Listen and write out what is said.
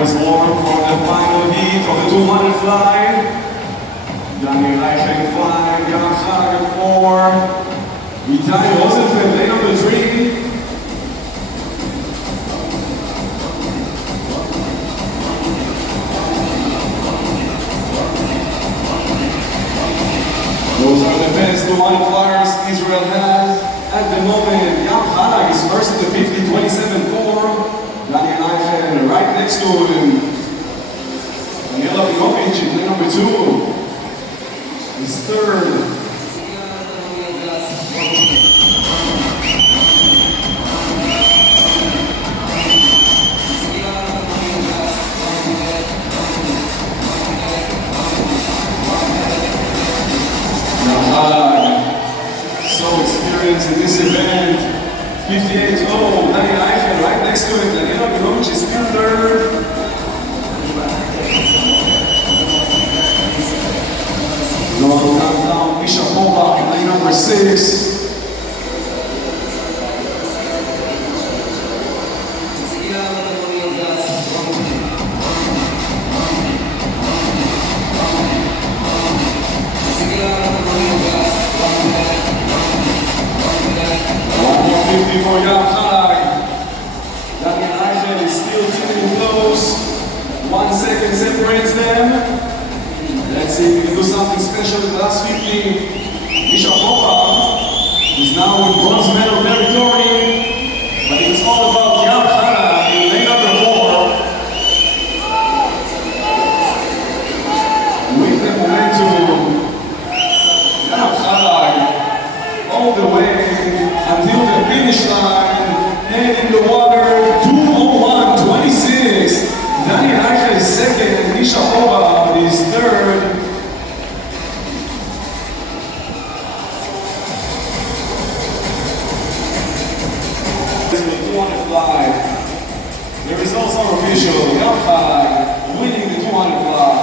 is warm for the final heat of the 200 fly. Daniel Eichel 5, Jan Hagen 4, Vitaly Rosenfeld lane number 3. Those are the best 200 flyers Israel has at the moment. Jan Hagen is first in the 50, 27-4. Daniel Eichel right next to him. Daniel Abinovich in lane number 2 is third. So experienced in this event, 58-0, Daniel Eichel right next to him, Daniel Abinovich is still third. Normal countdown, Misha Povak in lane number 6. For Jan Hagen. Daniel Eichel is still keeping close. 1 second separates them. Let's see if we can do something special in the last 50. Misha Povak is now in bronze medal territory, but it's all about Jan Hagen in lane number 4. With the momentum, Jan Hagen all the way until the finish line, and in the water, 2:01.26. Daniel Eichel is second, and Misha Povak is third. The 200 fly. The results are official. Jan Hagen winning the 200 fly.